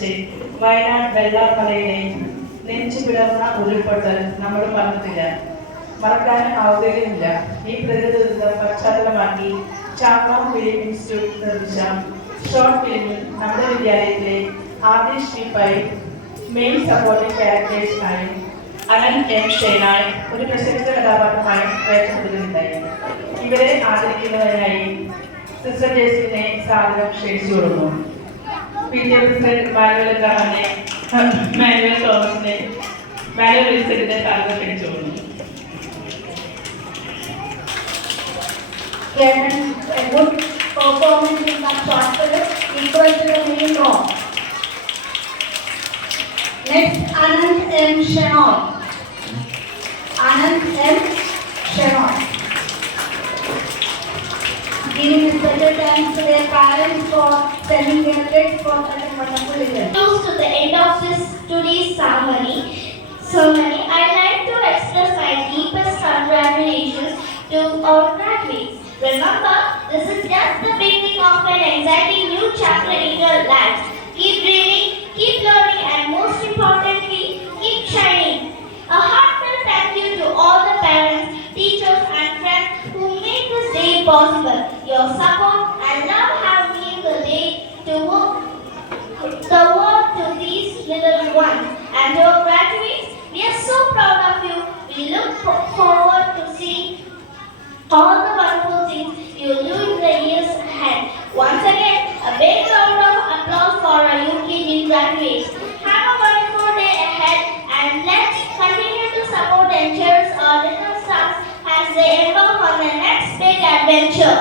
വെച്ച് വയനാട് വെള്ളാപ്പലയിലെ നെഞ്ചു പിളർന്ന ഉരുൾപൊട്ടൽ നമ്മൾ മറന്നിട്ടില്ല, മറക്കാൻ ആവുകയുമില്ല. ഈ പ്രകൃതി ദുരന്തം പശ്ചാത്തലമാക്കി ചാക്ക ഫിലിം ഇൻസ്റ്റിറ്റ്യൂട്ട് നിർമ്മിച്ച ഷോർട്ട് ഫിലിമിൽ നമ്മുടെ വിദ്യാലയത്തിലെ ആദ്യ ശ്രീപ്പായി മെയിൻ സപ്പോർട്ടിംഗ് ക്യാരക്ടേഴ്സിനായി അനൻ എം ഷെയ്നായി ഒരു പ്രശസ്ത കഥാപാത്രമായി പ്രയത്നപ്പെടുകയുണ്ടായി. ഇവരെ ആദരിക്കുന്നതിനായി സിസ്റ്റർ ജേസിനെ സാദരം ക്ഷണിച്ചു കൊടുക്കുന്നു. PTA പ്രസിഡന്റ് മാനുവൽ തോമസിനെ മാനുവൽ വിൽസന്റെ സാദരം ക്ഷണിച്ചു കൊടുക്കുന്നു. A good performance in the short film equal to the main role. Next, Anand M. Shenoy. Anand M. Shenoy. Giving a special thanks to their parents for sending their kids for such a wonderful event. Close to the end of this today's ceremony, I'd like to express my deepest congratulations to our graduates. Remember, this is just the beginning of an exciting new chapter in your lives. Keep dreaming, keep learning, and most importantly, keep shining. A heartfelt thank you to all the parents, teachers, and friends who made this day possible. Your support and love have made the day to the world to these little ones. And to our graduates, we are so proud of you. We look forward to seeing all the wonderful things you will do in the years ahead. Once again, a big round of applause for our UKG graduates. Have a wonderful day ahead, and let's continue to support and cherish our little stars as they embark on their next big adventure.